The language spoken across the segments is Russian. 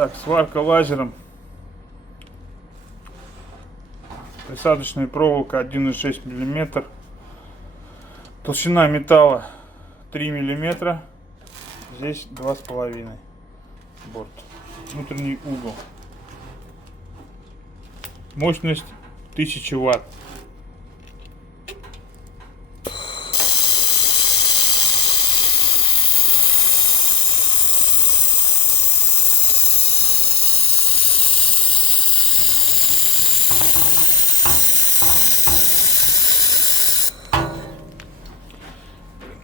Так, сварка лазером. Присадочная проволока 1,6 мм. Толщина металла 3 мм. Здесь 2,5 борт. Внутренний угол. Мощность 1000 Вт.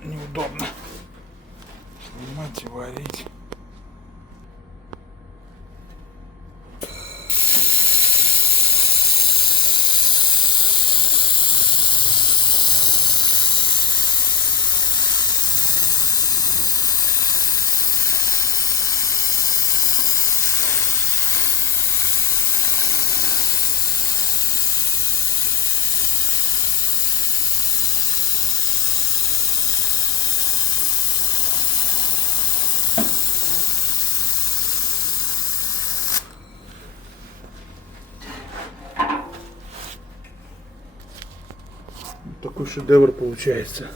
Неудобно снимать и варить. Такой шедевр получается.